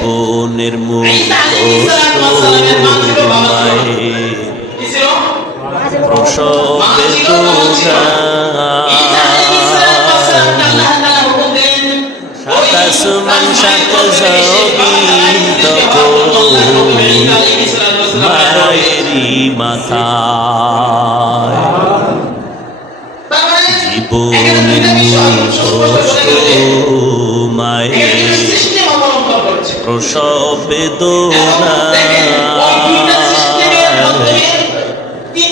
বোনের মুখ প্রসব বেদনা সাত আসমান সাত জমিন তখন মায়েরই মাথায় জীবনের কষ্ট মায়ের প্রসব বেদনা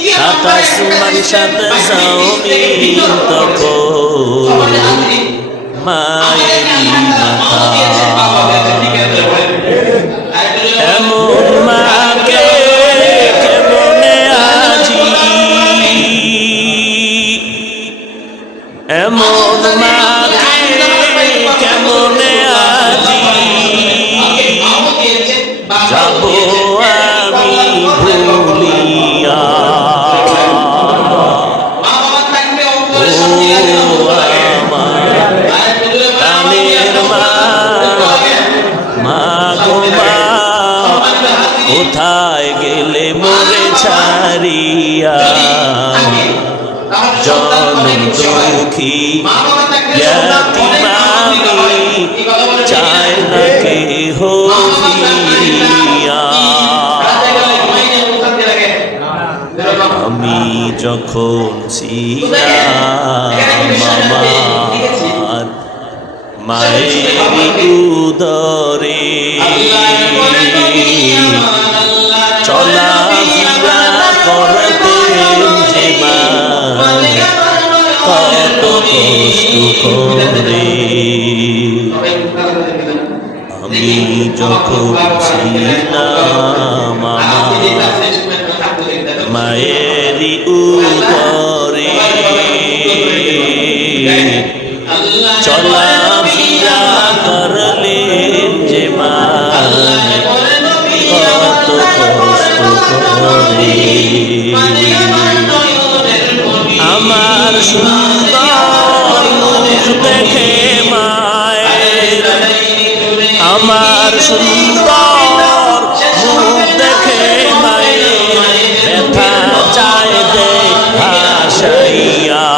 সাত আসমান সাত জমিন তখন মায়েরই মাথায় এমন মাকে কেমনে আজি এমন মাকে কেমনে আজি যাব আমি ভুলিয়া কোথায় গেলে মোরে ছাড়িয়া জনম দুঃখী ইয়াতিমামি চায় না কেহ ফিরিয়া আমি যখন ছিলাম আমার মায়ের উদরে চলাফেরা করতেন যে মা কত কষ্ট করে আমি যখন ছিলাম মায়েরই উদরে চলাফেরা করলেন যে মা কত কষ্ট করে আমার সুন্দর মুখ দেখে মায়ের আমার সুন্দর মুখ দেখে মায়ের ব্যথা চায় দে হাসাইয়া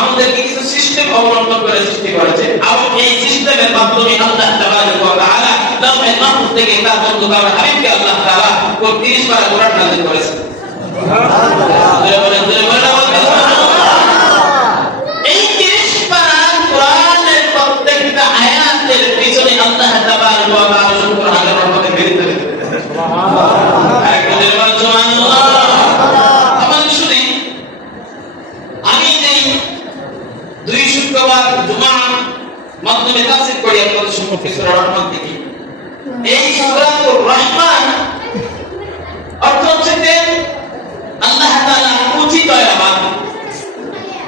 আমাদেরকে কিছু সিস্টেম অবলম্বন করে সৃষ্টি করেছে আর এই সিস্টেমের মাধ্যমে আল্লাহ তাবারক ওয়া তাআলা লাউহে মাহফুজ থেকে তার বন্ধু তার হাবিবকে আল্লাহ তাআলা 30 বার কোরআন নাযিল করেছে এই 30 বার কোরআনের প্রত্যেকটা আয়াতের পিছনে আল্লাহ তাবারক ওয়া তাআলা সুবহানাহু ওয়া তাআলা বেরিয়ে দিয়েছেন সুবহানাল্লাহ একবার সুবহানাল্লাহ মাধ্যমে তাফসীর করি আপনাদের সম্মুখে সূরা রহমান থেকে এই সূরাতুর রহমান অর্থ হচ্ছে যে আল্লাহ তাআলা অতি দয়াবান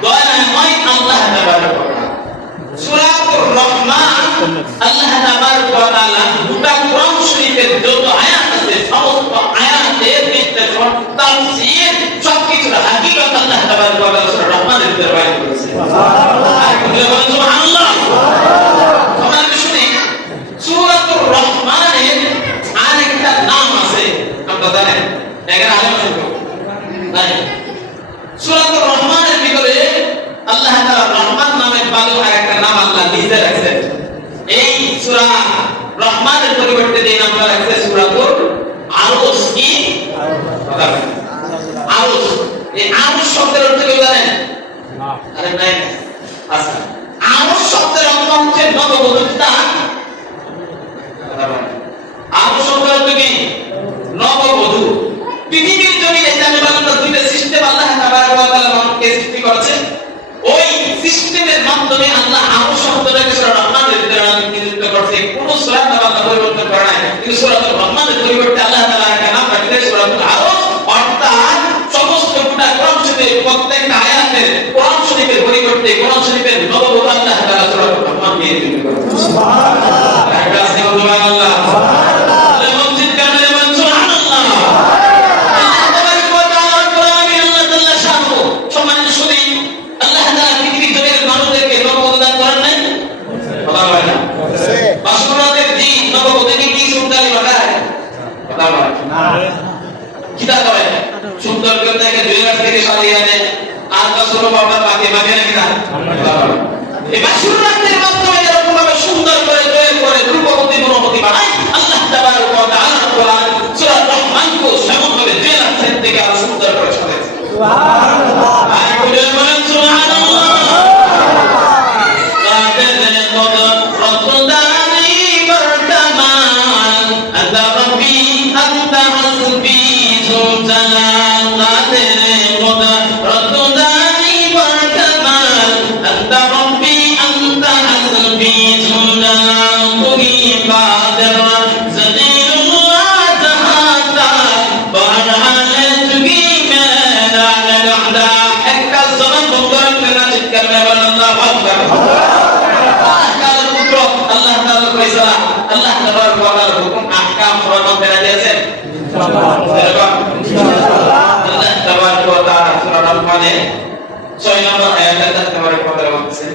দয়াময় আল্লাহ তাবারক ওয়া তাআলা সূরাতুর রহমান আল্লাহ তাবারক ওয়া তাআলা গোটা কোরআন শরীফের যত আয়াত আছে সমস্ত আয়াতের বিশ্লেষণ তাফসীর সবকিছুর হাকিকত আল্লাহ তাবারক ওয়া তাআলা সূরা রহমানের ভিতরে বয়ান করেছেন সুবহানাল্লাহ। আপনারা শুনে সূরাতুর রহমানের আরেকটা নাম আছে, আপনারা জানেন? এখানে আলোচনা করব নাই। সূরাতুর রহমানের ভিতরে আল্লাহ তাআলা রহমান নামের ভালো আরেকটা নাম আল্লাহ নিজে রাখছেন। এই সূরা রহমানের পরিবর্তে যে নামটা রাখছে সূরাতুল আরশ। কি আরশ? এই আরশ শব্দের অর্থ কি জানেন? না। আরে নাই। আচ্ছা, আরশ শব্দের অর্থ হচ্ছে নববধূ স্থান। আরশ শব্দের অর্থ কি? নববধূ। পৃথিবীর জমিনে জানি বাংলা দুইটা সিস্টেম আল্লাহ তাবারক ওয়া তাআলা মানুষকে সৃষ্টি করেছে। ওই সিস্টেমের মাধ্যমে আল্লাহ আরশ শব্দটাকে সূরা রহমানের ভিতরে নিযুক্ত করেছে। কোন সূরা আল্লাহ পরিবর্তন করে নাই, কিন্তু সূরাতুল রহমানের পরিবর্তে আল্লাহ তাআলা একটা নাম রাখলেন সূরাতুল আরশ। অর্থাৎ সমস্ত গোটা কোরআন শরীফের প্রত্যেকটা আয়াতের কোরআন শরীফের পরিবর্তে কোরআন শরীফের নববধূ আল্লাহ তাআলা সূরাতুল রহমান দিয়ে দিলেন। সুবহানাল্লাহ। একটা আছে সুবহানাল্লাহ। সুবহানাল্লাহ। মসজিদ কামে মান সুবহানাল্লাহ। আল্লাহ তাবারক ওয়া তাআলা কোরআনে আল্লাহ তাআলা শানু সম্মানিত শুনি আল্লাহ তাআলা পৃথিবীর জমিনের মানুষদেরকে নববধূ দান করেন নাই? কথা বলে না। বাসুরাতের দিন নববধূকে কি সুন্দরী বানায়? কথা বলে না। কিতা করে? সুন্দর করে দেখে দুই গাছ থেকে সাজিয়ে আনে, আর বছরও বাবা পাকে মাগে নাকি না? এই বাসুরাতের মাধ্যমে এরকম ভাবে সুন্দর করে তৈরি করে রূপবতী গুণবতী বানায় আল্লাহ তাবারক ওয়া তাআলা কোরআন সূরা রহমানকে এমন ভাবে দুই গাছ থেকে আরো সুন্দর করে সাজিয়েছে। সুবহানাল্লাহ। আর বলেন সুবহানাল্লাহ। আল্লাহ তাবারক ওয়া তাআলা হুকুম আহকাম সূরা বেরা দিয়েছেন ইনশাআল্লাহ। আল্লাহ তাবারক ওয়া তাআলা সূরা রহমানে 6 নম্বর আয়াতে তাবারক ওয়া তাআলা বলছেন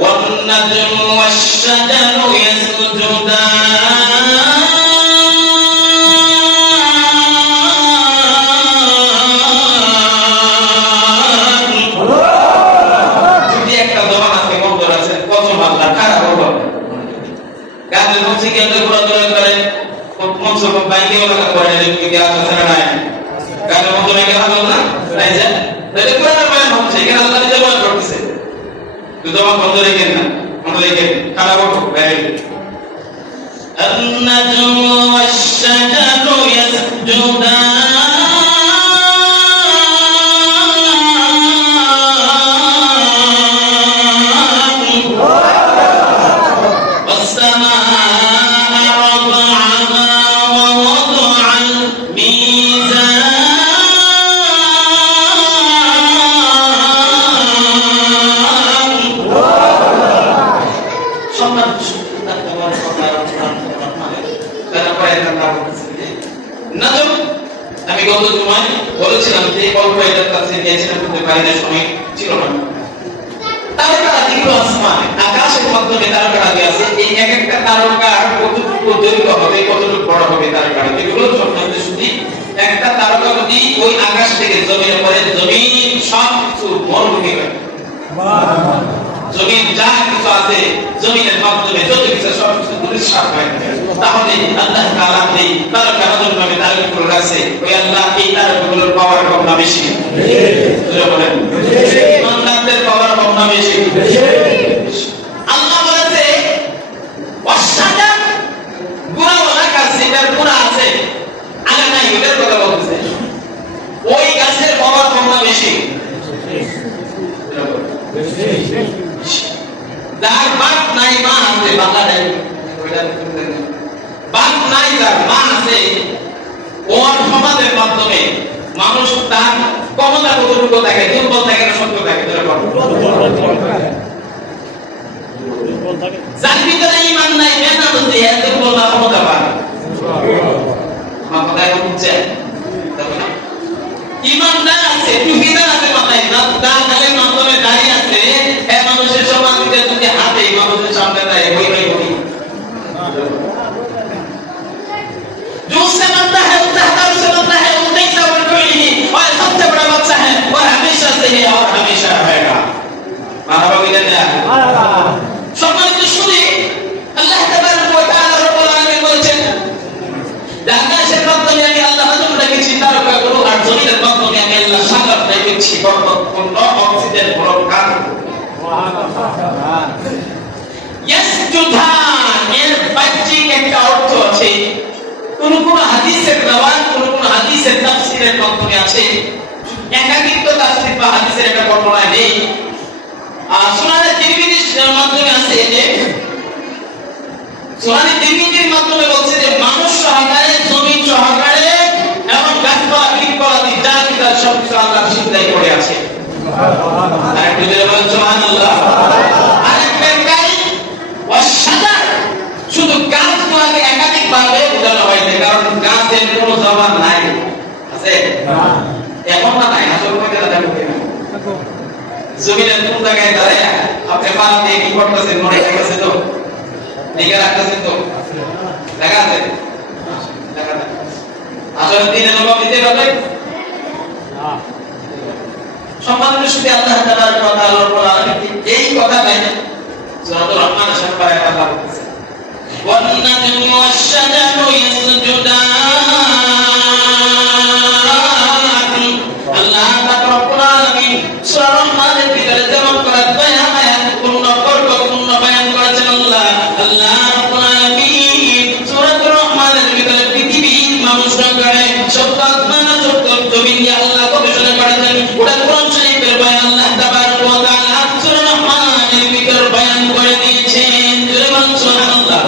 ওয়ান নাজমু ওয়াশ-শাজারু ইয়াসজুদান। যদি একটা জবান আছে বন্ধ আছে কত আল্লাহ খারাপ হবে। গানের মঞ্চে কেন্দ্র করে করে মঞ্চ বাইকে লাগা করে কি আছে না নাই? গানের মঞ্চ নাকি ভালো না তাই যে তাহলে কোরআন বয়ান হচ্ছে এখানে আল্লাহ নিজে বয়ান করতেছে। তো জবান বন্ধ রেখেন না, বন্ধ রেখেন খারাপ হবে বাইরে। النجم والشجر يسجدان আমি গত জুমায় বলেছিলাম যে অল্প এটা তাফসীর দিয়েছিলাম কিন্তু বাইরে সময় ছিল না। তারকা যেগুলো আসমানে আকাশের মাধ্যমে তারকা আগে আছে, এই এক একটা তারকার কতটুকু দৈর্ঘ্য হবে কতটুকু বড় হবে তারকা এগুলো সম্বন্ধে শুনি। একটা তারকা যদি ওই আকাশ থেকে জমিনে পড়ে জমিন সব কিছু মরুভূমি হয়ে সুবহানাল্লাহ। জমিন যা কিছু আছে জমিনের মাধ্যমে যত কিছু সব কিছু পরিষ্কার হয়ে যায়। তাহলে আল্লাহ তাআলা এই তারকা নজর নামে তারকাগুলো রাখছে, ওই আল্লাহ এই তারকাগুলোর পাওয়ার কম না বেশি? বেশি বলেন বেশি। ইমানদারদের পাওয়ার কম না বেশি? বেশি। আল্লাহ বলেছে ওয়াশাজার গুণাওয়ালা গাছ যেটার গুণা আছে আগা নাই ওটার কথা বলতেছে, ওই গাছের পাওয়ার কম না বেশি? যার বাপ নাই মা আছে বাংলা নাই বাপ নাই যার মা আছে, ওর সমাজের মাধ্যমে মানুষ তার ক্ষমতা কতটুকু থাকে, দুর্বল থাকে না শক্ত থাকে? যার ভিতরে ঈমান নাই মেহনত দিয়ে দুর্বল না ক্ষমতা পায়? আমার কথা এখন বুঝছে? ঈমানদার আছে টুপিদার আছে মাথায়, তার গালের মাধ্যমে দাঁড়িয়ে আছে সবচেয়ে বড় কাজ। ইয়াসজুদান এর বাহ্যিক একটা অর্থ আছে, কোন কোন হাদিসের রাওয়াত, কোন কোন হাদিসের তাফসীরের মাধ্যমে আছে, একাকিত্ব তাফসীর বা হাদিসের একটা বর্ণনা নেই। আর সুনানে তিরমিজির মাধ্যমে আছে যে সুনানে তিরমিজির মাধ্যমে বলছে যে মানুষ সহকারে, জমিন সহকারে এবং গাছপালা, বৃক্ষলতা, যা কিছু সব কিছু আল্লাহর সিজদায় পড়ে আছে। আরেকটু জোরে বলেন সুবহানাল্লাহ। আরেকটা কাই ওয়াশজার, শুধু গাছগুলোকে একাধিক ভাবে বোঝানো হয়েছে, কারণ গাছের কোনো জবান নাই, আছে এখন না নাই, আসল কথা দেখো কেন জমিনের কোন জায়গায় দাঁড়ায় আপনি পান দিয়ে কি করতেছেন, মনে রাখতেছে তো, লিখে রাখতেছেন তো, দেখা আছে দেখা আছে আসলে দিনের জবাব দিতে পারবে না। সম্মানিত শুধু আল্লাহ তাআলার কথা, আল্লাহর কোরআন, এই কথাটাই সূরাতুর রহমান সম্পর্কে আল্লাহ বলতেছে, ওয়ান নাজমু ওয়াশ-শাজারু ইয়াসজুদান। আল্লাহ রাব্বুল আলামিন সূরা রহমানের ভিতরে যেমন করে দয়া মায়া পূর্ণ বরকতপূর্ণ বয়ান করেছেন আল্লাহ রাব্বুল আলামিন সূরাতুর রহমানের ভিতরে পৃথিবীর মানুষরা করে সত্য আসমান সত্য জমিন দিয়ে আল্লাহ গবেষণা করেছেন। ওটা কোরআন শরীফের বয়ান আল্লাহ তাবারক ওয়া তাআলা সূরা রহমানের ভিতরে বয়ান করে দিয়েছেন। জোরে বলুন সুবহানাল্লাহ।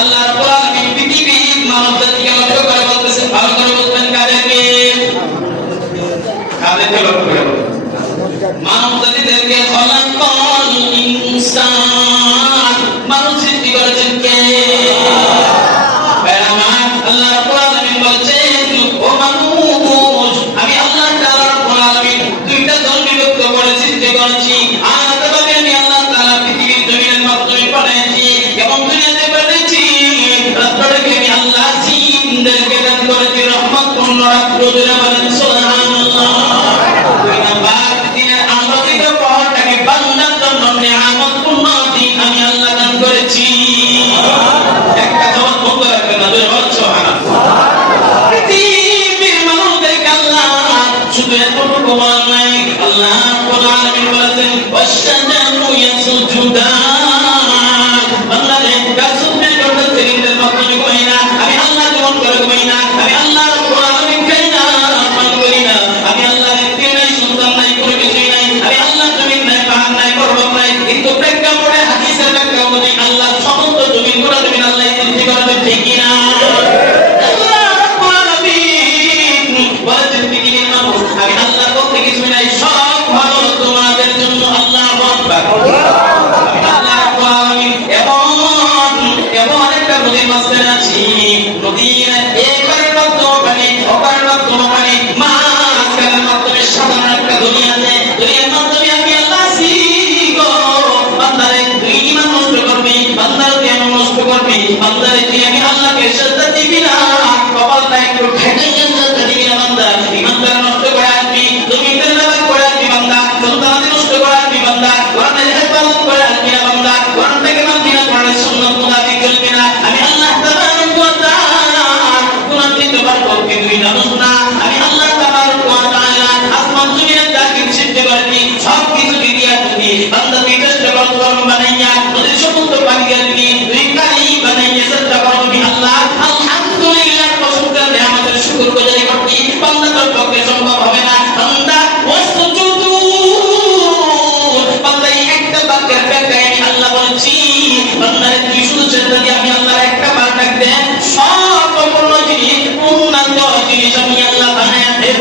আল্লাহ রাব্বুল আলামিন পৃথিবীর মানুষদেরকে লক্ষ্য করে বলতেছেন, ভালো করে বলবেন কাদেরকে? কাদেরকে লক্ষ্য করে বলবেন? মানব জাতিদেরকে খলাকাল ইনসান, মানুষ সৃষ্টি করেছেন কে? আল্লাহ রাব্বুল আলামিন বলছেন, ও মানুষ, আমি আল্লাহ তাআলা রাব্বুল আলামিন দুইটা দল বিভক্ত করে সৃষ্টি করেছি। আদমকে আমি আল্লাহ তাআলা পৃথিবীর জমিনের মাধ্যমে পাঠিয়েছি এবং দুনিয়াতে পাঠিয়েছি। রাষ্ট্রকে আমি আল্লাহ জিনদেরকে দান করেছি রহমতপূর্ণ রাষ্ট্র। জোরে বলেন সুবহানাল্লাহ। দুই নাম্বার, দিনের আলোকিত পথটাকে বান্দার জন্য নিয়ামতপূর্ণ দিন আমি আল্লাহ দান করেছি। একটা জবাব বন্ধ রাখবেন না, জোরে বলেন সুবহানাল্লাহ। পৃথিবীর মানুষদেরকে আল্লাহ শুধু এতটুকু বলেন নাই, আল্লাহ রাব্বুল আলামিন বলেছেন ওয়াশ-শাজারু ইয়াসজুদান। বান্দারে গাছুদের কথা সেদিনের মাধ্যমে কই না, আমি আল্লাহ যেমন করে কই না, আমি আল্লাহ রাব্বুল আলামিন কই না, আপন করি না, আমি আল্লাহ ব্যক্তি নাই, সন্তান নাই, কোনো কিছুই নাই, আমি আল্লাহ জমিন নাই, পাহাড় নাই, পর্বত নাই, কিন্তু প্রেক্ষাপটে হাদিসের ব্যাখ্যা অনুযায়ী আল্লাহ সমস্ত জমিন গোটা জমিন আল্লাহ সৃষ্টি করেছেন, ঠিক কি না? আল্লাহ রাব্বুল আলামিন বলেছেন পৃথিবীর মানুষ, আমি আল্লাহ করতে কিছু নাই, সব ভালো তোমাদের জন্য। আল্লাহু আকবার। আল্লাহ রাব্বুল আলামিন এমন একটা নদীর মাঝখানে আছি, নদীর এপারের মাধ্যমে পানি, ওপারের মাধ্যমে পানি, মাঝখানের মাধ্যমে সাধারণ একটা দুনিয়া আছে, দুনিয়ার মাধ্যমে আমি আল্লাহ আছি গো। বান্দারে তুই ঈমান নষ্ট করবি, বান্দারে তুই এমন নষ্ট করবি, বান্দারে তুই আমি আল্লাহকে সিজদা দিবি না, কপালটা একটু ঠেকাই সিজদা দিবি না বান্দা, ঈমানটা নষ্ট করে আসবি, জমিনের নামাজ করে আসবি বান্দা, সন্তান নষ্ট করে আসবি বান্দা, কোরআনের হেফাজত করে আসবি না বান্দা, কোরআনটাকে মানবি না, কোরআনের সুন্নাত মুতাবিক চলবি না। আমি আল্লাহ তাবারক ওয়া তাআলা কোরআন দিতে পারবো কিন্তু তুই জানোস না, আমি আল্লাহ তাবারক ওয়া তাআলা আসমান জমিনের যা কিছু সৃষ্টি করেছি সব কিছু দিয়া তুমি বান্দা তুই চেষ্টা করো গরম বানাইয়া নদীর সমুদ্র পানি দিয়া তুই পানি বানাইয়া চেষ্টা করো তুমি আল্লাহ আলহামদুলিল্লাহ প্রশংসা দে আমাদের শুকর গুজারি করতে বান্দা তোর পক্ষে সম্ভব হবে না। বান্দা ওয়াসজুদু, বান্দা এই একটা বাক্যের ব্যাখ্যায় আমি আল্লাহ বলছি, বান্দারে তুই শুধু চেষ্টা দিয়ে আমি আল্লাহর একটা বার ডাক দে, সব অপূর্ণ জিনিস পূর্ণাঙ্গ জিনিস আমি আল্লাহ বানায়া দেব।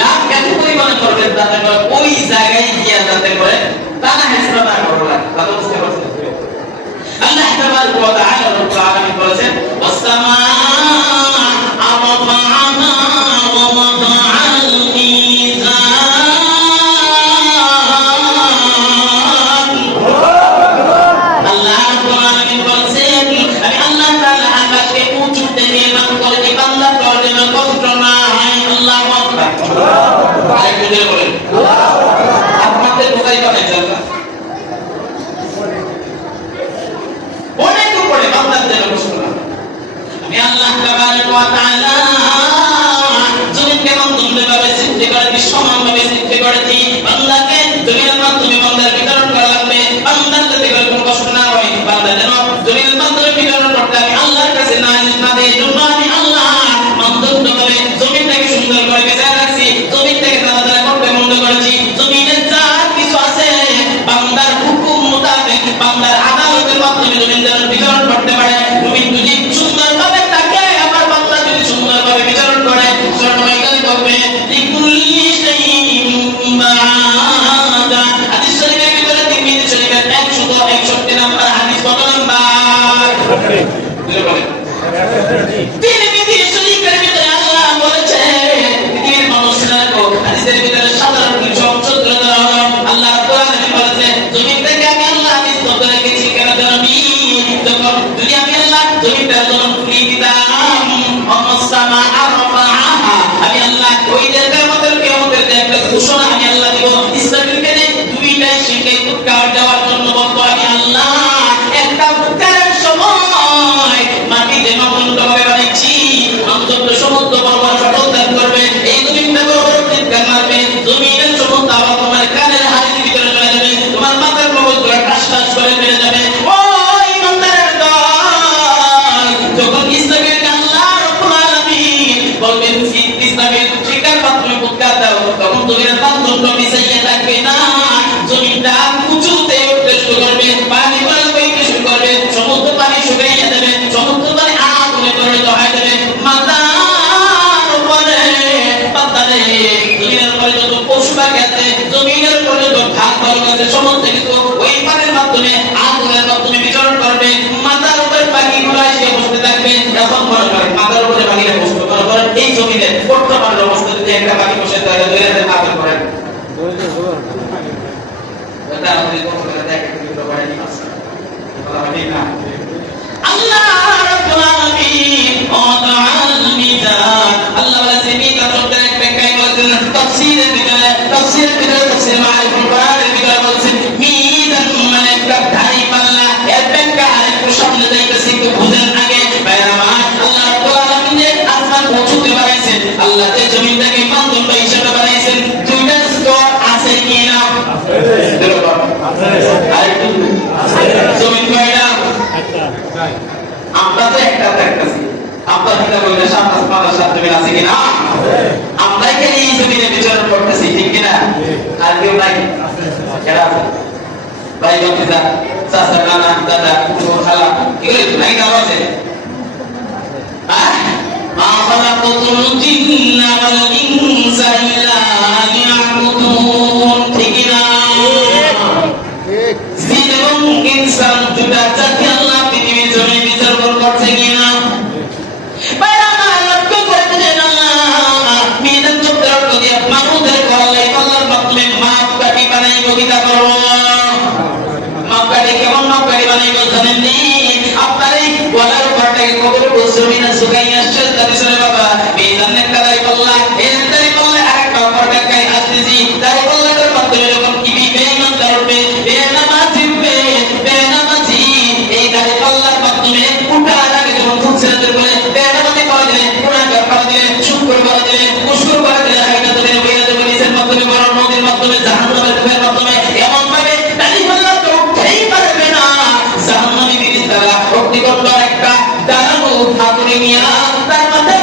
লাভ কেন পরিমাণে করবেন যাতে করে ওই জায়গায় গিয়ে যাতে করে তারা হেসরা না করবে, কথা বুঝতে পারছেন? আল্লাহ তাবারক ওয়া তাআলা রব্বুল আলামিন বলেছেন ওয়াস-সামাআ আরফা'আহা ওয়া ওয়াদা'আল মিজান। আল্লাহ রাব্বুল আলামিন বলেছেন আমি আল্লাহ তাআলা আকাশকে আরেকটু জোরে বলেন আপনাদের বোঝাই বানাইছে আল্লাহ অনেক উপরে বান্দাদের ঘোষণা আমি আল্লাহ তাবারক ওয়া তাআলা জমিনকে মন্দভাবে সৃষ্টি করে বিশ্বমানভাবে সৃষ্টি করেছি বান্দাকে জমিনের মাধ্যমে বান্দার বিতরণ করা লাগবে বান্দার যাতে করে কোনো কষ্ট না হয় বান্দা যেন জমিনের মাধ্যমে বিতরণ করতে আমি আল্লাহর কাছে নালিশ না দেই জন্য আমি আল্লাহ মন্দভাবে জমিনটাকে সুন্দর করে বেঁচে রাখছি জমিনটাকে তাড়াতাড়ি করতে মন্দ করেছি জমিনে যা কিছু আছে বান্দার হুকুম মোতাবেক বান্দার আদালতের মাধ্যমে জমিন যেন বিতরণ করতে পারে জমিন যদি সুন্দরভাবে থাকে আমার বান্দা যদি সুন্দরভাবে বিতরণ করে সর্বময় করবে লিকুল্লি শাইইন মাআদা হাদিস শরীফের ভিতরে তিরমিজি শরীফের 161 নম্বর হাদিস কত নাম্বার তিরমিজি শরীফের ভিতরে আল্লাহ বলেছে পৃথিবীর মানুষরা হাদিসের ভিতরে সাধারণ কিছু অংশ তুলে ধরা হলো আল্লাহ কোরআনে বলেছে জমিন থেকে আমি আল্লাহ নিষ্পত রেখেছি কেন আমি যখন দুনিয়া আমি আল্লাহ জমিনটা যখন ফুলি দিতাম অমসামা আরফাহা আমি আল্লাহ ওই জায়গার মধ্যে কিয়ামতের দিনে একটা ঘোষণা আমি আল্লাহ দিব ইসরাফিলকে দুইটাই শিখে ফুৎকার দেওয়ার জন্য বলবো আমি আল্লাহ একটা ফুৎকারের সময় মাটি যে নমনভাবে বানাইছি অন্তত সমুদ্র পর্বত সকল ত্যাগ করবে এই জমিনটা বড় বড় চিৎকার মারবে জমিনের সমস্ত আবার তোমার কানের হাড়ির ভিতরে চলে যাবে তোমার মাথার মগজ গুলো টাস টাস করে ফেলে যাবে ওই ইমানদারের দল যখন ইসলামের আল্লাহ রাব্বুল আলামিন বলবেন ইসলামের শিকার মাধ্যমে ফুৎকার দাও তখন জমিনের পাথরটা মিশাইয়া থাকবে না জমিনটা উঁচুতে উঠতে শুরু করবে পানি বলে বইতে শুরু করবে সমুদ্র পানি শুকাইয়া দেবে সমুদ্র পানি আগুনে পরিণত হয়ে যাবে মাথার উপরে পাতারে জমিনের উপরে যত পশু পাখি আছে জমিনের উপরে যত ঘাস ফলক আছে সমস্ত কিছু ওই পানির মাধ্যমে আগুনের মাধ্যমে বিচরণ করবে মাথার উপরে পাখিগুলো এসে বসতে থাকবে এখন মনে করেন মাথার উপরে পাখিরা বসতে মনে করেন এই জমিনে বর্তমান অবস্থা যদি একটা পাখি বসে তাহলে দুই হাতে মাথা করেন আল্লাহ রাব্বুল আলামিন ওয়াদাল মিজান আল্লাহ বলেছেন মিজান শব্দের এক ব্যাখ্যায় বলেছেন তাফসীরের ভিতরে তাফসীর মারিফুল কোরআনের ভিতরে বলেছেন মিজান মানে একটা ধারি পাল্লা এর ব্যাখ্যা আরেকটু সামনে যাইতেছে একটু বুঝেন আগে বাইরামা আল্লাহ রাব্বুল আলামিন যে আসমান উঁচুতে বানাইছেন আল্লাহ যে জমিনটাকে মানদণ্ড হিসেবে বানাইছেন দুইটা স্তর আছে কি না আছে জমিন কয়টা আমরা তো একটা দেখতেছি আমরা চিন্তা করি না সাত আসমানের সাথে মিল আছে কিনা আমরা কি এই জমিনে বিচরণ করতেছি ঠিক কিনা আর কেউ নাই কেডা আছে ভাই বাতিজা চাচা নানা দাদা কুকুর খালা এগুলো তো নাই কারো আছে মা খালাকাতুল জিন্না ওয়াল ইনসা ইল্লা লিয়াবুদুন ঠিক না জিন এবং ইনসান দুটা জাতি আল্লাহ পৃথিবীর জমিনে বিচরণ করছে কিনা বাইরে আমার লক্ষ্য করতে দেন আল্লাহ মিজান শব্দের অর্থ দিয়ে মানুষের গলায় আল্লাহর মাধ্যমে মাপকাঠি বানাইব কিতা করব মাপকাঠি কেমন মাপকাঠি বানাইব জানেন নি আপনার এই গলার উপরটাকে কবর বসবিনা সুগাইয়া সেজদা দিছেন বাবা মিজান একটা দাই বললা এই দাই বললে আরেকটা উপরটাকে আসতেছি তাই বললার মাধ্যমে যখন কি বেঈমান করবে বেনামাজি এই দাই বললার মাধ্যমে উঠার আগে যখন ফুসরাতে বলে বেনামাজি করে দিলে গুনাহগার করে দিলে শুকর করে দিলে মুশকুর করে দিলে হাইটা ধরে বেরিয়ে যাবে নিজের মাধ্যমে বড় নদীর মাধ্যমে জাহান্নামের মুখের মাধ্যমে এমন ভাবে দাই বললা তো উঠতেই পারবে না জাহান্নামী ফেরেশতারা অগ্নিকুণ্ড একটা দাঁড়ানো হাতুড়ি নিয়ে তার মাথায়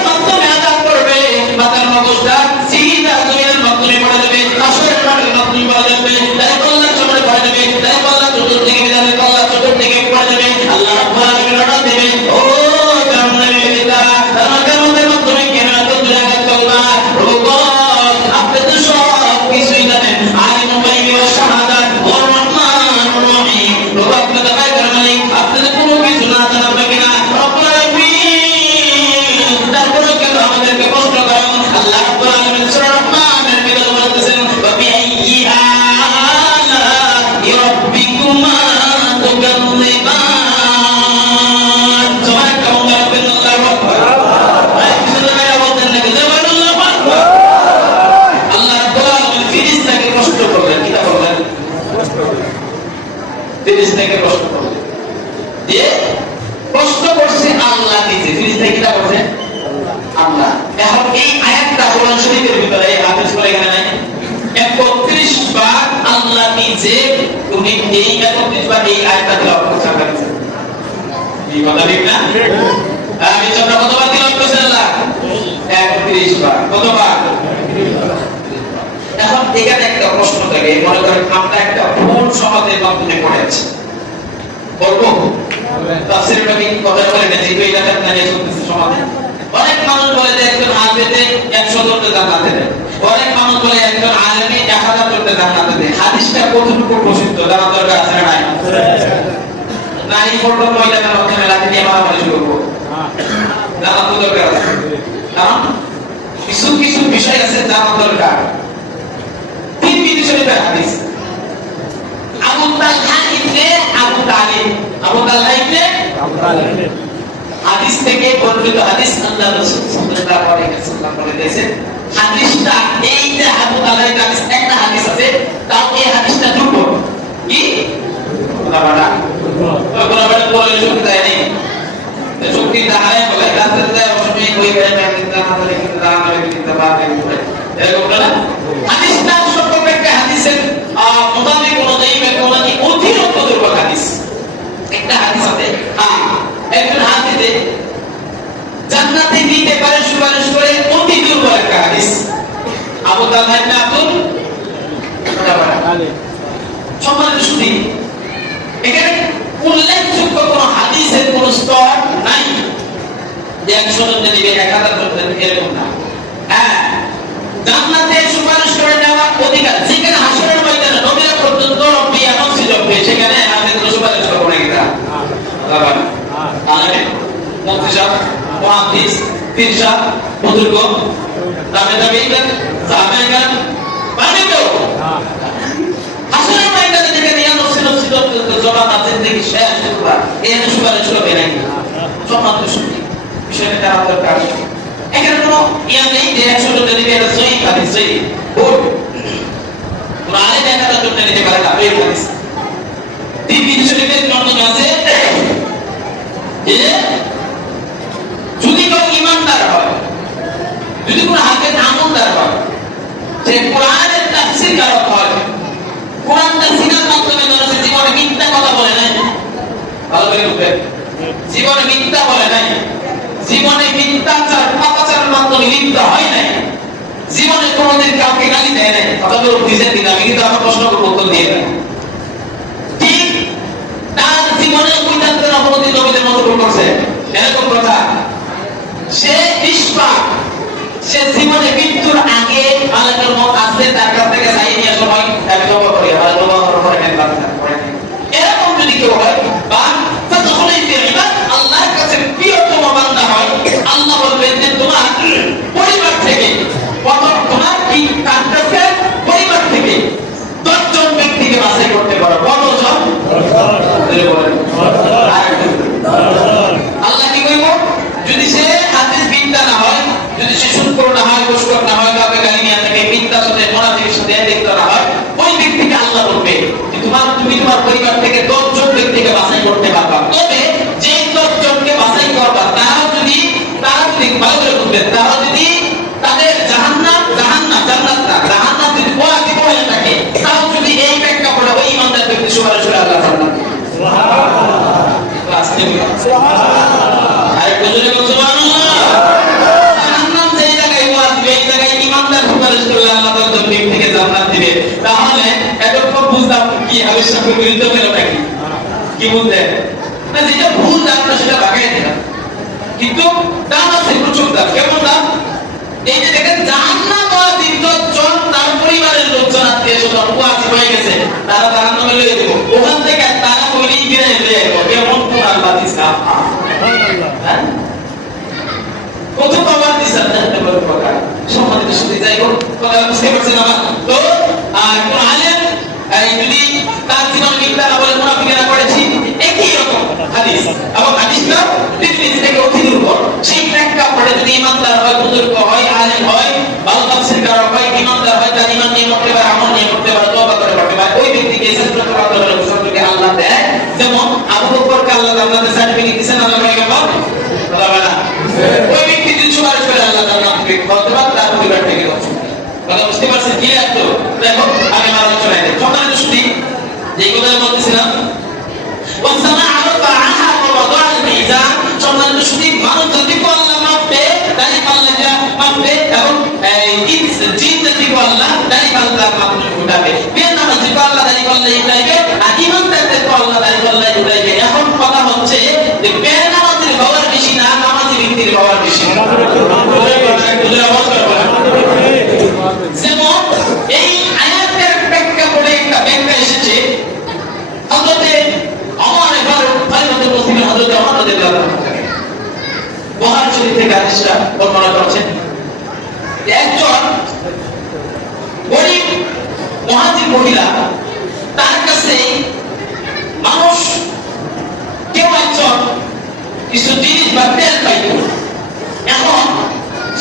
এখন এই আয়াতটা কোরআন শরীফের ভিতরে এই হাদিস বলে এখানে নাই 31 বার আল্লাহ নিজে উনি এই 31 বার এই আয়াতটা তেলাওয়াত করেছেন। কি কথা ঠিক না? আমি তোমরা কতবার তেলাওয়াত করেছেন আল্লাহ? 31 বার। কতবার? এখন এখানে একটা প্রশ্ন থাকে, মনে করেন আমরা একটা ভুল সমাজের মাধ্যমে পড়েছি, বলবো তাফসীর নবী কথা বলে না যে এটা আপনারা নিয়ে চলতেছে সমাজে। অনেক মানুষ বলে যে একজন আলেমে 100 জনকে জান্নাতে দেয়, অনেক মানুষ বলে একজন আলেমে 1000 জনকে জান্নাতে দেয়। হাদিসটা কতটুকু প্রসিদ্ধ জানা দরকার আছে না নাই? নারী ফটো ময়দানের মধ্যে লাঠি নিয়ে মারামারি শুরু করবো, জানা তো দরকার আছে। কারণ কিছু কিছু বিষয় আছে জানা দরকার। তিনটি শরীফের হাদিস, আবু তালহা ইবনে আবু তালিব, আবু তালহা ইবনে আবু তালিব হাদিস থেকে বর্ণিত হাদিস, আল্লাহ রাসূল সাল্লাল্লাহু আলাইহি ওয়াসাল্লাম বলে দিয়েছেন হাদিসটা এই যে আবু তালহার হাদিস একটা হাদিস আছে, তাও এই হাদিসটা দুর্বল। কি বলাবাড়া বলাবাড়া বলে শক্তি দেয় নেই, শক্তি দাঁড়ায় বলে রাতে দেয় অসময়ে কই বেড়ে কিন্তু আমাদের কিন্তু আমাদের কিন্তু বাদে এরকম না। হাদিসটা সম্পর্কে একটা হাদিসের মোতাবেক অনুযায়ী ব্যাখ্যা অতিরিক্ত দুর্বল হাদিস। একটা হাদিস আছে, একজন হাদিসে জান্নাতে দিতে পারে সুপারিশ করে, অতি দুর্বল একটা হাদিস। আবু তালহা ইবনে আব্দুল সম্মানিত শুনি, এখানে উল্লেখযোগ্য কোন হাদিসের কোন স্তর নাই যে 100 জন দিবে 1000 জন দিবে এরকম না। হ্যাঁ, জান্নাতে সুপারিশ করে নেওয়ার অধিকার যেখানে হাসরের ময়দানে নবীরা পর্যন্ত রব্বি এমন সুযোগ পেয়ে সেখানে আমি তো সুপারিশ করব না কিনা বাবা আলেম মুফতি সাহেব মুহাদ্দিস পীর সাহেব বুজুর্গ তাবে তাবেঈন সাহাবায়ে মানে তো হাসরের ময়দানে যেখানে এমন সুযোগ জবাব আছে দেখি শেষ করবা এই সুপারিশ করবে না সম্মানিত শুনি বিষয়টা জানা দরকার। এখানে কোনো ইয়া নেই যে 100 জন দিবে এটা সহি হাদিস, সহি ভুল কোরআনে দেখা তো জন নিতে পারে না এই হাদিস। তিন শরীফের বর্ণনা আছে যে যদি কেউ ঈমানদার হয়, যদি কোনো হাফেজ আমলদার হয়, যে কোরআনের তাফসীর কারক হয়, কোরআন তাফসীরের মাধ্যমে মানুষ জীবনে মিথ্যা কথা বলে নাই, ভালো করে বুঝবেন, জীবনে মিথ্যা বলে নাই, জীবনে মিথ্যাচার পাপাচারের মাধ্যমে লিপ্ত হয় নাই, জীবনে কোনোদিন কাউকে গালি দেয় নাই, অথবা বুঝেন কিনা আমি কিন্তু আমার প্রশ্ন করব উত্তর দিয়ে দেন। ঠিক তার জীবনে উইদাতের অপরাধী নবীদের মতো ভুল করছে এরকম কথা, সে নিষ্পাপ, সে জীবনে মৃত্যুর আগে মালাকুল মউত আসলে তার কাছ থেকে চাই নিয়ে সময় এক জবা করে এরকম যদি কেউ হয় বা আল্লাহর কাছে প্রিয়তম বান্দা হয়, আল্লাহ বলবেন যে তোমার পরিবার থেকে তোমার কি কাছে পরিবার থেকে 10 জন ব্যক্তিকে বাছাই করতে পারো। কতজন? আল্লাহ কি কইব? যদি সে হাদিস বিদ্যা না হয়, যদি সে সুদখোর না হয়, ঘুষখোর না হয়, কাউকে গালি নিয়ে থাকে, মিথ্যার সাথে মোনাফিকের সাথে লিপ্ত না হয়, ওই ব্যক্তিকে আল্লাহ বলবে যে তুমি তোমার পরিবার থেকে 10 জন ব্যক্তিকে বাছাই করতে পারবা। তবে যে 10 জনকে বাছাই করবা তারা যদি ভালো করে বুঝবেন, তারা যদি তাদের জাহান্নাম জান্নাত না জাহান্নাম যদি ওয়াজিব হয়ে থাকে, তাও যদি এই ব্যাখ্যা করে ওই ইমানদার ব্যক্তি সুপারিশ করে আল্লাহ জান্নাত দিবেন। সুবহানাল্লাহ সুবহানাল্লাহ। আর বুঝলে সুবহানাল্লাহ। জাহান্নাম যেই জায়গায় ওয়াজিব এই জায়গায় ইমানদার সুপারিশ করলে আল্লাহ তাআলা ব্যক্তিকে জান্নাত দিবে। তাহলে এতক্ষণ বুঝলাম কি আবিষ্কার বিরুদ্ধে গেল নাকি? কি বুঝলেন না? যেটা ভুল জানতো সেটা বাগাই দিলাম, কিন্তু দাম আছে প্রচুর দাম। কেমন দাম? এই যে দেখেন জাহান্নাম ওয়াজিব 10 জন, তার পরিবারের লোকজন আত্মীয়স্বজন ওয়াজিব হয়ে গেছে, তারা জাহান্নামে লয়ে দেব, ওখান থেকে তারা কইলেই গিয়ে লয়ে যাবে। কেমন কোরআন বাতিস না সুবহানাল্লাহ। কত পাওয়ার দিছেন জানতে পারবো কথা। সম্মানিত শুধু যাই হোক কথা বুঝতে পারছেন না? তো কোন আলেম যদি তার জীবনে মিথ্যা না বলে মুনাফিকেরা করেছি একই রকম হাদিস, এবং হাদিসটা পৃথিবী থেকে অতি দুর্বল, সেই ব্যাখ্যা পড়ে যদি ইমানদার হয়, বুজুর্গ হয়, আলেম হয়, ভালো তাফসীর কারক হয়, ইমানদার হয়, তার ঈমান নিয়ে করতে পারে, আমল নিয়ে করতে পারে, তওবা করে করতে পারে, ওই ব্যক্তিকে শ্রেষ্ঠত্ব প্রাপ্ত হলো সুযোগে আল্লাহ দেয়। যেমন আবু বকরকে আল্লাহ জান্নাতের সার্টিফিকেট দিয়েছেন, আল্লাহ কয় কেমন? বলা হয় না? ওই ব্যক্তি যদি সুপারিশ করে আল্লাহ জান্নাত ব্যক্তি হতে পারে, তার পরিবার থেকে কথা বুঝতে পারছেন কি? তো দেখো আমি আমার আলোচনায় দেখ সম্মানিত শুধু যে কথা বলতেছিলাম ওয়াসামা আরফা আহা ওয়া ওয়াদাল মিজান। সম্মানিত শুধু মানুষ যদি আল্লাহ মাপবে তাই আল্লাহ মাপবে, এবং জিন যদি আল্লাহ তাই আল্লাহ মাপবে উঠাবে। বেনামাজি আল্লাহ তাই আল্লাহ উঠাইবে, আর ইমানদারদের আল্লাহ তাই আল্লাহ উঠাইবে। এখন কথা হচ্ছে যে বেনামাজির পাওয়ার বেশি না নামাজি ব্যক্তির পাওয়ার বেশি? যেমন এই আয়াতের প্রেক্ষাপটে একটা ব্যাখ্যা এসেছে হযরতে ওমর ফারুক খলিফাতুল মুসলিমিন হযরতে ওমর রাদিয়াল্লাহু আনহু বুখারী শরীফ থেকে হাদিসটা বর্ণনা করেছেন। একজন গরীব মুহাজির মহিলা, তার কাছে মানুষ কেউ একজন কিছু জিনিস বা তেল পাইত। এখন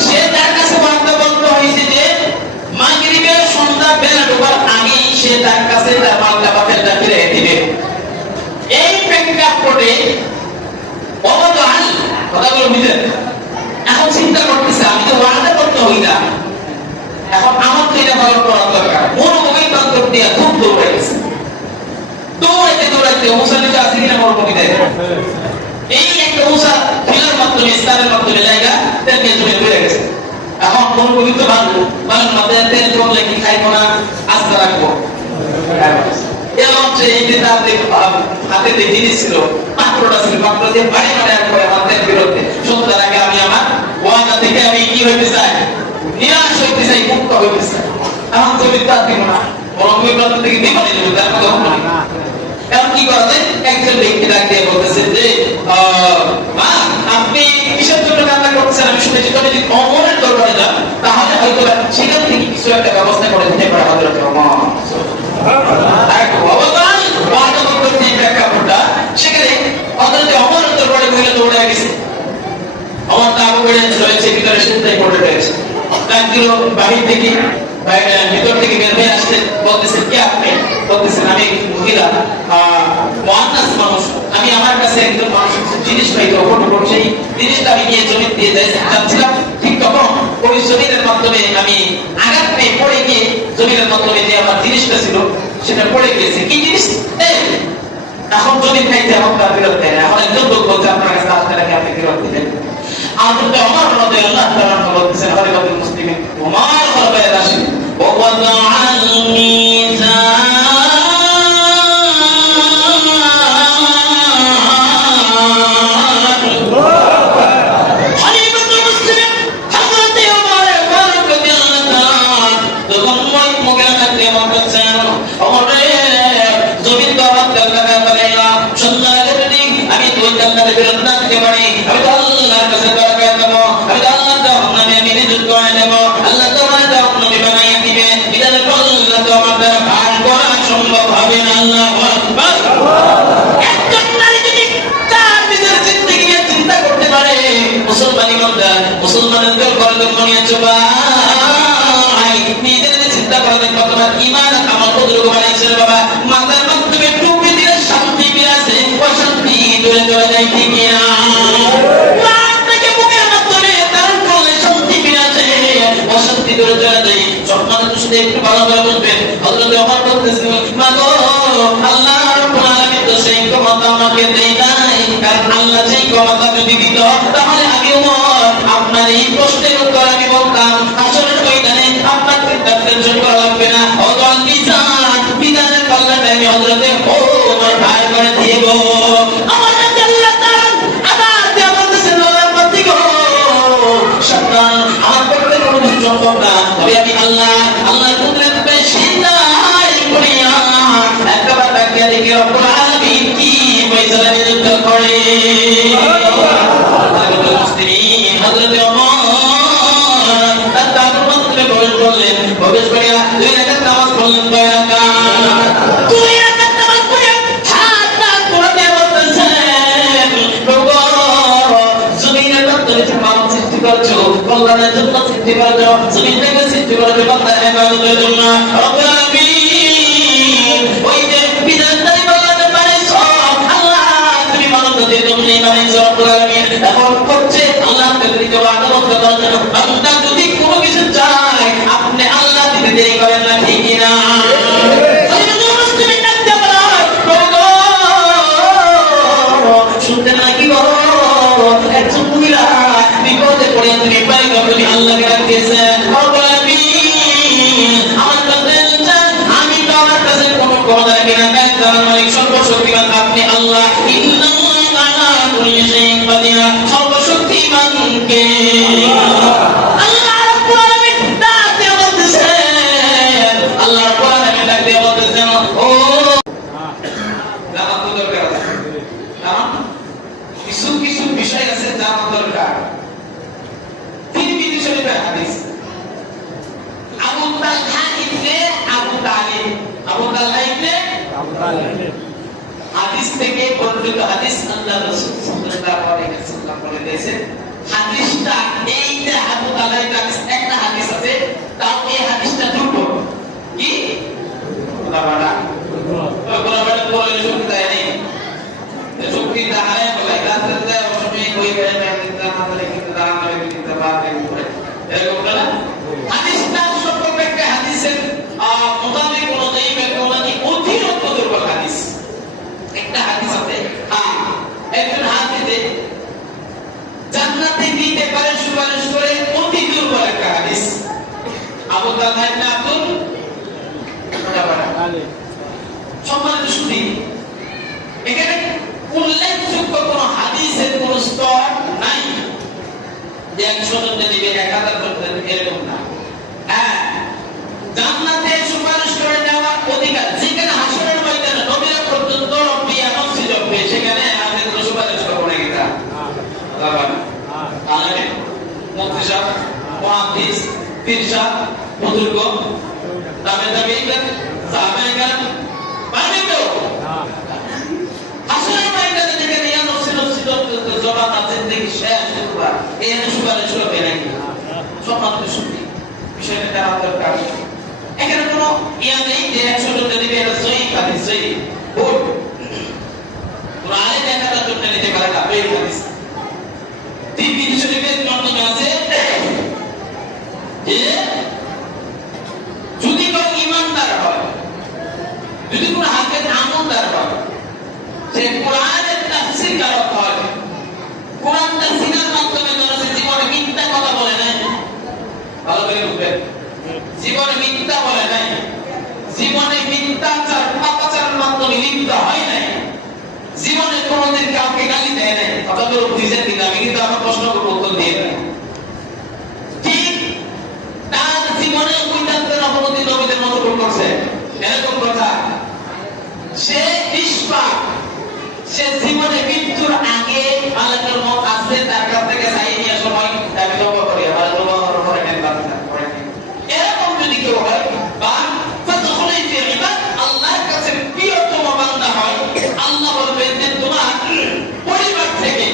সে তার কাছে বাধ্যবদ্ধ হয়েছে যে মাগরিবের সন্ধ্যা বেলা ডোবার আগেই সে তার কাছে তার মালটা বা তেলটা ফিরিয়ে দিবে। এই প্রেক্ষাপটে অবদান কথাগুলো বুঝলেন। এখন চিন্তা করতেছে আমি তো ওয়াদা করতে হই না, এখন আমার তো এটা পালন করা দরকার। মনোমুখী তন্ত্র দিয়ে খুব দৌড়াইতেছে, দৌড়াইতে মুসাল্লিতে আছে কিনা মনোমুখী দেয় এই একটা মুসা ফিলার মাধ্যমে ইসলামের মাধ্যমে জায়গা তেল নিয়ে চলে বেড়ে গেছে। এখন মনোমুখী তো বাঁধবো বাঁধুন মাথায় তেল কমলে কি খাইবো না আস্থা রাখবো। এবং যে এই যে তাদের হাতে যে জিনিস ছিল পাত্রটা ছিল, পাত্র দিয়ে বাড়ি বাড়ি করে হাতের বিরুদ্ধে সন্ধ্যার আগে আমি আমার ওয়াদা থেকে আমি কি হইতে চাই, নিরাশ হইতে চাই, মুক্ত হইতে চাই। এখন জমি তার দিব না, মনোমুখী প্রান্ত থেকে দিবানি দেবো, তার কথা হবে না। এখন কি করা যায়? একজন ব্যক্তি ডাক দিয়ে বলতেছে যে মা আপনি কিসের জন্য কান্না করতেছেন? আমি শুনেছি তুমি যদি ওমরের দরবারে যান তাহলে হয়তো সেখান থেকে কিছু একটা ব্যবস্থা করে দিতে পারে হযরত ওমর। সেখানে হযরত ওমরের দরবারে মহিলা দৌড়ে গেছে। ওমর তা আবু বেড়ে রয়েছে ভিতরে শুনতে পড়ে রয়েছে। ডাক দিল বাহির থেকে, ভিতর থেকে বের হয়ে আসতে বলতেছেন কি আপনি? বলতেছেন আমি মহিলা মুআন্নাস মানুষ, আমি আমার কাছে একজন মানুষ জিনিস পাইতো, সেই জিনিসটা আমি গিয়ে জমি দিয়ে যাচ্ছিলাম। ঠিক তখন ওই জমিনের মাধ্যমে আমি আঘাত পেয়ে পড়ে গিয়ে জমিনের মাধ্যমে যে আমার জিনিসটা ছিল সেটা পড়ে গিয়েছে। কি জিনিস? এখন জমি খাইতে এখন তার ফেরত দেয় না। এখন একজন লোক বলছে আপনার কাছে আসতে নাকি আপনি ফেরত দিবেন। হযরত ওমর রাদিয়াল্লাহু তাআলা বলতেছেন খলিফাতুল মুসলিমিন ওমর দরবারে আসেন ওয়াদাআল মিজান খলিফাতুল মুসলিমিন হযরত ওমর ফারুক রাদিয়াল্লাহু তাআলা তখন মুগা কাটে বলছেন ওমর জমিন তো আমার কাছে করে না, সন্ধ্যা গেলে আমি দুই কান্নাতে ফেরত দিতে পারি, আমি তো আল্লাহর কাছে দরকার দেব, আমি তো আল্লাহর নামে আমি রিজিক করে দেব, আল্লাহ তোমার নামে বানাইয়া দিবে। এটা তো আল্লাহ তো আমার দ্বারা পার করা সম্ভব হবে না। আল্লাহু আকবার। একজন নারী যদি তার নিজের জিন্দেগি নিয়ে চিন্তা করতে পারে, মুসলমান ইমানদার মুসলমানের ঘরে তো মনে চোবা নিজের চিন্তা করে কতটা ঈমান আমার কতটুকু বাড়িয়েছে বাবা। মাথার মাধ্যমে টুপি দিয়ে শান্তি বিরাজে, অশান্তি দূরে চলে যায় ঠিক না? আপনাকে মুখের মাধ্যমে তার করলে শান্তি বিরাজে, অশান্তি দূরে চলে যায়। সম্মানিত শুধু একটু ভালো করে বুঝবেন, হযরত ওমর বলতেছেন মা গো আল্লাহ রাব্বুল আলামিন তো সেই ক্ষমতা আমাকে দেয় নাই, কারণ আল্লাহ সেই ক্ষমতা যদি দিত তাহলে আমি ওমর আপনার এই প্রশ্নের উত্তর আমি বলতাম আসলে ময়দানে আপনার চিন্তার করা লাগবে না। অদল বিজান বিজানের পাল্লাটা আমি হযরতে ওমর ভাই করে দিব। আমার আল্লাহ তাআলা আবার দেয়া বলতেছেন আল্লাহর প্রতি গো শয়তান আমার পক্ষে কোনো সম্ভব না, তবে আমি আল্লাহর কুদরত বেশি নাই করিয়া একবার তাকিয়ে দেখি রব্বুল আলামিন কি ফয়সালা নিযুক্ত করে। মুসলিম হযরতে ওমর প্রবেশ করিয়া 2 রাকাত নামাজ পড়লেন। 2 রাকাত নামাজ পড়ে হাত নাক পড়তে বলতেছেন প্রভু জমিনের মাধ্যমে তুমি মানব সৃষ্টি করছো, কল্যাণের জন্য সৃষ্টি করছো, জমিন থেকে সৃষ্টি করছো বান্দার ইবাদতের জন্য। রব্বুল আলামিন ওই যে বিধানদারি বানাতে পারেছ আল্লাহ, তুমি মানবতার জন্য বানাইছো রব্বুল আলামিন। এখন হচ্ছে আল্লাহ তাআলা আদালত করার জন্য বান্দা যদি আল্লাহকে ডাকতেছে রব্বুল আলামিন আমার কাছে আমি তো আমার কাছে কোনো ক্ষমতা রাখি না কারণ মালিক সর্বশক্তিমান আপনি আল্লাহ ইন্নাল্লাহা আলা কুল্লি শাইইন কাদির সর্বশক্তিমান কে আল্লাহ রাব্বুল আলামিন ডাকতে বলতেছেন আল্লাহ রাব্বুল আলামিন ডাকতে বলতেছেন ও জানা তো দরকার আছে কারণ কিছু কিছু বিষয় আছে জানা দরকার তিরমিজি শরীফের হাদিস আবু তালহা ইবনে আবু তালিব হাদিস থেকে বর্ণিত হাদিস আল্লাহ রাসূল সাল্লাল্লাহু আলাইহি ওয়াসাল্লাম বলে দিয়েছেন হাদিসটা এই যে আবু তালহা হাদিস একটা হাদিস আছে তাও এই হাদিসটা দুটো কি বাবারা বাবারা বলে শুনতে দেয় নেই শক্তি দাঁড়ায় বলে কাছে যায় ওসমে কই গেলে না বলে কিন্তু দাঁড়ালে কিন্তু বাবা করে এরকম না হাদিসটা সম্পর্কে একটা হাদিসের মোতাবেক অনুযায়ী ব্যাখ্যা অতিরিক্ত দুর্বল হাদিস একটা হাদিস আছে একজন হাদিসে জান্নাতে দিতে পারে সুপারিশ করে অতি দুর্বল একটা হাদিস আবু তালহা ইবনে আব্দুল সম্মানিত শুনি এখানে উল্লেখযোগ্য কোন হাদিসের কোন স্তর নাই যে 100 জন দিবে 1000 জন দিবে এরকম না হ্যাঁ জান্নাতে সুপারিশ করে নেওয়ার অধিকার যেখানে হাসরের ময়দানে নবীরা পর্যন্ত রব্বিয়া নফসি জপে সেখানে আমি তো সুপারিশ করব না এটা বাবা তাহলে মুফতি সাহেব মুহাদ্দিস পীর সাহেব বুজুর্গ তাবেঈন সাহাবায়ে পারবে তো হাসরের ময়দানে যেখানে ইয়া নফসি নফসি জবান আছে দেখি শেষ করবা এই সুপারিশ করবে নাকি সম্মানিত শুনি বিষয়টা জানা দরকার এখানে কোনো ইয়া নেই যে 100 জন দিবে এটা সহিহ হাদিস সহিহ ভুল কোরআনে দেখাটা জন্য নিতে পারে না এই হাদিস তিরমিজি শরীফের বর্ণনা আছে যে যদি কেউ ঈমানদার হয় যদি কোনো হাফেজ আমলদার হয় সে কোরআনের তাফসীর কারক হয় কোরআন তাফসীরের মাধ্যমে মানুষ জীবনে মিথ্যা কথা বলে না ভালো করে বুঝবেন জীবনে মিথ্যা বলে নাই জীবনে মিথ্যাচার পাপাচারের মাধ্যমে লিপ্ত হয় নাই জীবনে কোনোদিন কাউকে গালি দেয় নাই অথচ বুঝেন কিনা আমি কিন্তু আমার প্রশ্ন করবো উত্তর দিয়ে দেয় ঠিক তার জীবনে উইদান্তের অপরাধী নবীদের মতো ভুল করছে এরকম কথা সে নিষ্পাপ সে জীবনে মৃত্যুর আগে মালাকুল মউত আসলে তার কাছ থেকে চাই নিয়ে সময় তাকে তওবা করি মালাকুল মউত করে নেন বাচ্চা করে নেন এরকম যদি কেউ হয় বা ফাতখুলি ফি ইবাদ আল্লাহর কাছে প্রিয়তম বান্দা হয় আল্লাহ বলবেন যে তোমার পরিবার থেকে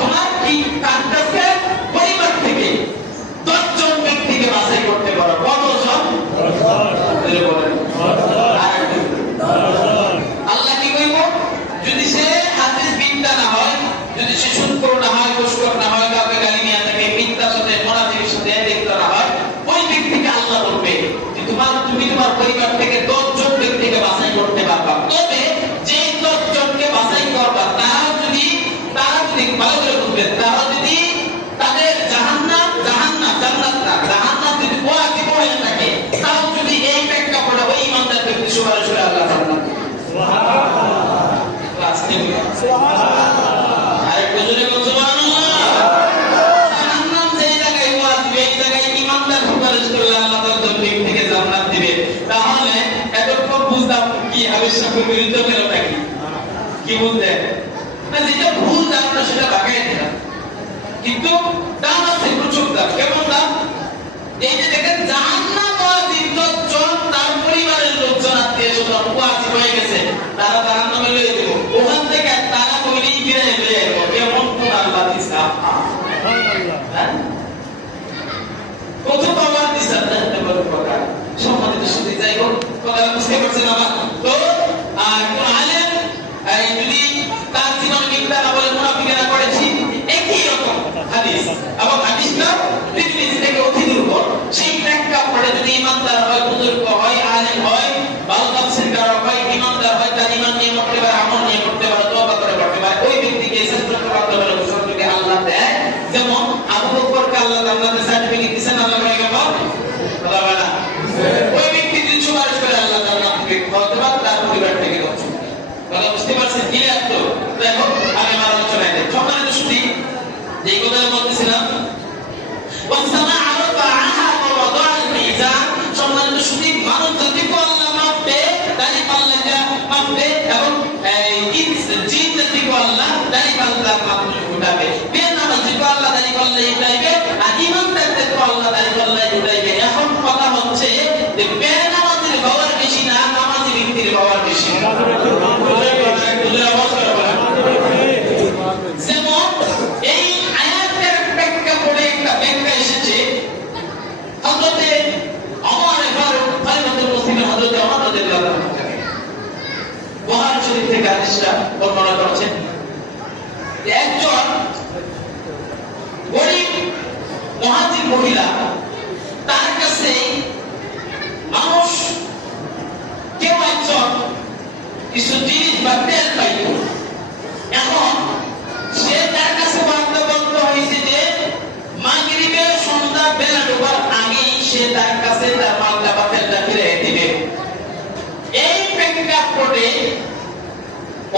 তোমার কি কাছে পরিবার থেকে 10 জন ব্যক্তিকে বাছাই করতে পারো কতজন 10 বলেন আল্লাহ কি কইব যদি সে হাদিস বিদ্যা না হয় যদি সে সুন্দর না হয় দুষ্কর না হয় কাউকে গালি নিয়ে থাকে মিথ্যার সাথে মুনাফিকের সাথে লিপ্ত না হয় ওই ব্যক্তিকে আল্লাহ বলবে যে তুমি তোমার পরিবার থেকে 10 জন ব্যক্তিকে বাছাই করতে পারবা তবে যে 10 জনকে বাছাই করবা তারা যদি ভালো করে বুঝবে তারা যদি তাদের জাহান্নাম জান্নাত না জাহান্নাম যদি ওয়াজিব হয়ে থাকে তাও যদি এই প্রেক্ষাপটে ওই ইমানদার ব্যক্তি সুপারিশ করে আল্লাহ জান্নাত সুবহানাল্লাহ আরেকটু জোরে বলুন সুবহানাল্লাহ জাহান্নাম যেই জায়গায় ওয়াজিব এই জায়গায় ইমানদার সুপারিশ করলে আল্লাহ তার ব্যক্তিকে জান্নাত দিবে তাহলে এতক্ষণ বুঝলাম কি আবিষ্কার বিরুদ্ধ মেলটা কি বুঝলেন না যেটা ভুল জানতো সেটা লাগাই দিলাম কিন্তু দাম আছে প্রচুর দাম কেমন দাম এই যে দেখেন জাহান্নাম ওয়াজিব লোকজন তার পরিবারের লোকজন আত্মীয় স্বজন ওয়াজিব হয়ে গেছে তারা জাহান্নামে লয়ে দেব ওখান থেকে তারা কইলেই ফিরে লয়ে আসব কেমন কোন আল্লাহ দিছা সুবহানাল্লাহ কত পাওয়ার দিছা দেখতে বড় কথা সম্মানিত শুধু যাই হোক কথা বুঝতে পারছেন আমার তো আর কোন আলেম এই যদি তার জীবনে মিথ্যা না বলে মুনাফিকেরা করেছি একই রকম হাদিস এবং হাদিসটা তিরমিজি থেকে অতি দুর্বল সেই প্রেক্ষাপটে যদি ইমানদার হয় বুজুর্গ হয় আলেম হয় ভালো তাফসীর কারক হয় ইমানদার হয় তার ঈমান নিয়ে করতে পারে আমল নিয়ে করতে পারে তওবা করে করতে পারে ওই ব্যক্তিকে শ্রেষ্ঠ মাধ্যমে ঘোষণা করে আল্লাহ দেয় যেমন আবু বকরকে আল্লাহ জান্নাতে বলতেছিলাম والسماء رفعها ووضع الميزان সম্মানিত শুধু মানব জাতিকে আল্লাহ মাপবে দাড়ি পাল্লাটা মাপবে এবং জিন জাতিকে আল্লাহ দাড়ি পাল্লা মাপবে উঠাবে বেনামাজিকে আল্লাহ দাড়ি পাল্লা উঠাইবে আর ইমানদারদেরকে আল্লাহ দাড়ি পাল্লা উঠাইবে এখন কথা হচ্ছে যে বেনামাজির পাওয়ার বেশি না নামাজি ব্যক্তির পাওয়ার বেশি যেমন এই আয়াতের প্রেক্ষাপটে একটা ব্যাখ্যা এসেছে হযরতে ওমর ফারুক খলিফাতুল মুসলিমিন হযরতে ওমর রাদিয়াল্লাহু আনহু বুখারী শরীফ থেকে হাদিসটা বর্ণনা করেছেন যে একজন গরীব মুহাজির মহিলা তার কাছে মানুষ কেউ একজন কিছু জিনিস বা তেল পাইল এখন সে তার কাছে বাধ্যবদ্ধ হয়েছে যে মাগরিবের সন্ধ্যা বেলা ডোবার আগেই সে তার কাছে তার মালটা বা তেলটা ফিরে দিবে এই প্রেক্ষাপটে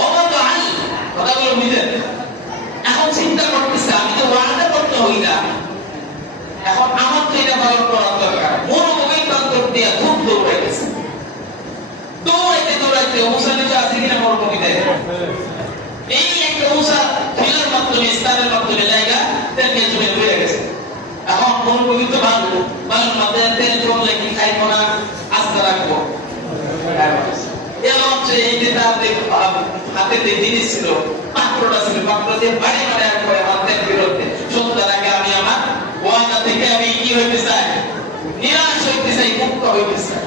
অবদান কথাগুলো বুঝলেন এখন চিন্তা করতেছে আমি তো ওয়াদা করতে হই না এখন আমার তো এটা পালন করার দরকার মনোযোগী তন্ত্র দিয়ে খুব দৌড়াইতেছে দৌড়াইতে অবসানে যে আছে কিনা মনোযোগী দেয় এই একটা উষা ফিলার মাধ্যমে স্থানের মাধ্যমে জায়গা তেল নিয়ে জমে রয়ে গেছে এখন মন পবিত্র বাঁধবো বাঁধার মাধ্যমে তেল জমলে কি খাইবো না আস্থা রাখবো এবং এই যে তার হাতে যে জিনিস ছিল পাত্রটা ছিল পাত্র দিয়ে বাড়ি বাড়ি করে হাতের বিরুদ্ধে সন্ধ্যার আগে আমি আমার ওয়াদা থেকে আমি কি হইতে চাই নিরাশ হইতে চাই মুক্ত হইতে চাই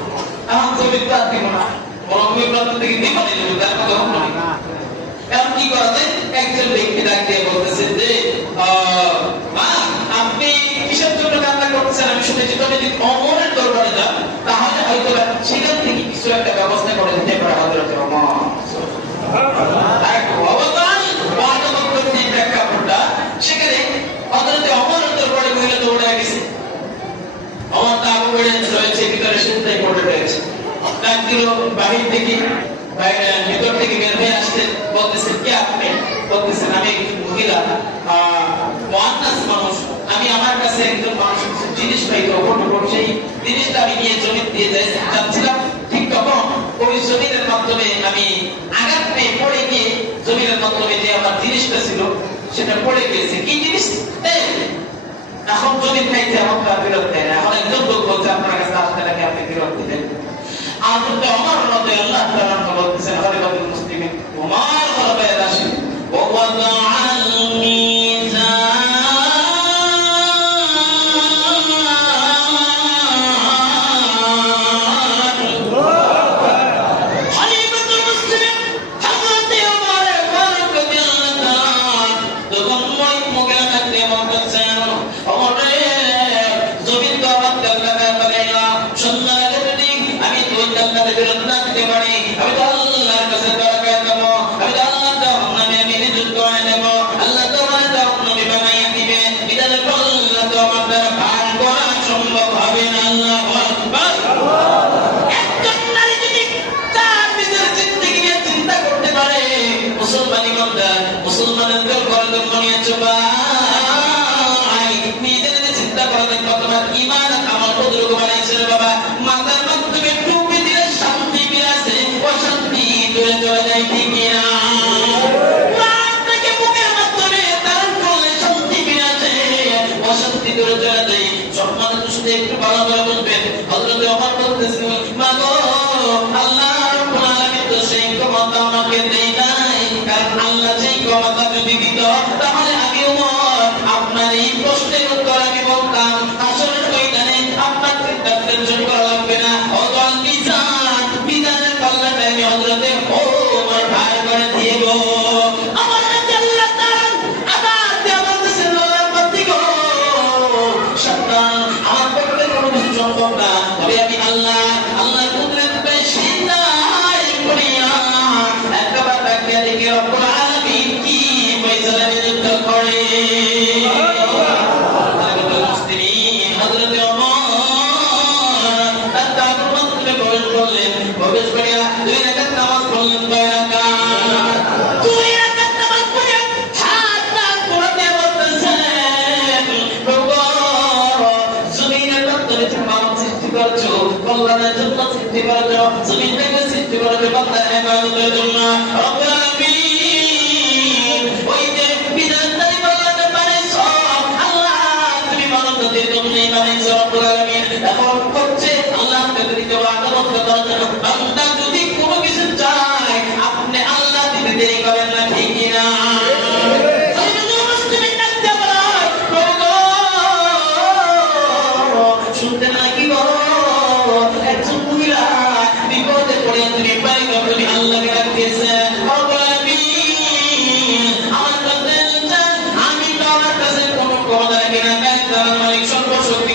আমার জমি তো আর দিব না মনোভূমি প্রান্ত থেকে দিব না তার কথা হলো না এখন কি করা যায় একজন ব্যক্তি ডাক দিয়ে বলতেছেন যে মা আপনি কিসের জন্য কান্না করতেছেন আমি শুনেছি তবে যদি ওমরের দরবারে যান তাহলে হয়তো সেখান থেকে কিছু একটা ব্যবস্থা করে দিতে পারে হযরত ওমর সেখানে হযরত ওমরের দরবারে মহিলা দৌড়ে গেছে ওমর তা আবু বকর রয়েছে ভিতরে শুনতেই পড়ে রয়েছে ডাক দিল বাহির থেকে ভিতর থেকে বের হয়ে আসতে বলতেছেন কি আপনি বলতেছেন আমি মহিলা মুআন্নাস মানুষ আমি আমার কাছে একজন মানুষ জিনিস পাইতো সেই জিনিসটা আমি নিয়ে জমি দিয়ে যাচ্ছিলাম ঠিক তখন ওই জমিনের মাধ্যমে আমি আঘাত পেয়ে পড়ে গিয়ে জমিনের মাধ্যমে যে আমার জিনিসটা ছিল সেটা পড়ে গিয়েছে কি জিনিস এখন জমি খাইতে আমাকে ফেরত দেয় না এখন একজন লোক বলছে আপনার কাছে আসতে লাগে আপনি ফেরত দিলেন হযরত ওমর রাদিয়াল্লাহু তাআলা আনহু বলতেছেন খলিফাতুল মুসলিমিন ওমর খলিফায়ে রাশিদ ওয়াদাআল মিজান খলিফাতুল মুসলিমিন হযরত ওমর ফারুক রাদিয়াল্লাহু তাআলা তখন ওই মহিলা কাছে বলতেছেন ওমর রে জমিন তো আমার কাছে করে না সুন্দর আমি তো আল্লাহর বিরুদ্ধে থাকতে পারি আমি তো আল্লাহর কাছে দোয়া করব আমি তো আল্লাহর নামে আমি রিজুক করে নেব আল্লাহ তোমার নামে বানাইয়া দিবে বিধান আল্লাহ তো আমার দ্বারা পার করা সম্ভব হবে না আল্লাহু আকবার একজন নারী যদি তার নিজের জিন্দেগি নিয়ে চিন্তা করতে পারে মুসলমানি বান্দা মুসলমানের দল করে দল নিয়ে চবা নিজের চিন্তা করার কত না ঈমান আমল কতটুকু বানাইছে বাবা মাথার মাধ্যমে টুপি দিলে শান্তি বিরাজে অশান্তি দূরে চলে যায় ঠিক না আপনাকে বুকের মাধ্যমে ধারণ করলে শান্তি বিরাজে অশান্তি দূরে চলে যায় সম্মানিত শুধু একটু ভালো করে বুঝবেন হযরত ওমর বলতেছেন মাগো আল্লাহ রাব্বুল আলামিন তো সেই ক্ষমতা আমাকে দেয় নাই কারণ আল্লাহ সেই ক্ষমতা যদি দিত তাহলে আমি ওমর আপনার এই প্রশ্নের উত্তর আমি বলতাম আসলে ময়দানে আপনার টেনশন করা লাগবে না অদল মিজান মিজানের পাল্লাটা আমি হযরতে ওমর ভার করে দিব আমার আল্লাহ তাআলা আবার দেয়া বলতেছেন আল্লাহর প্রতি গো শয়তান আমার পক্ষে কোনো কিছু সম্ভব না তবে আমি আল্লাহর কুদরত কোরআনের জন্য সৃষ্টি করেছ, জমিন থেকে সৃষ্টি করেছ বান্দার ইবাদতের জন্য। রব্বুল আলামিন ওই যে বিধানদারি বানাতে পারেছো আল্লাহ, তুমি মানবতার জন্যই বানিয়েছো রব্বুল আলামিন। এখন হচ্ছে আল্লাহ যদি আদালত করার জন্য বান্দা যদি কোনো কিছু চায়, আপনি আল্লাহ দিতে দেরি করেন না, ঠিক কি না? শুনতে নাকি একজন মহিলা বিপদে পড়ে তুমি তুমি আল্লাহকে রাখতেছে, আমি তো আমার কাছে কোনো ক্ষমতা রাখি না, মালিক সর্বশক্তি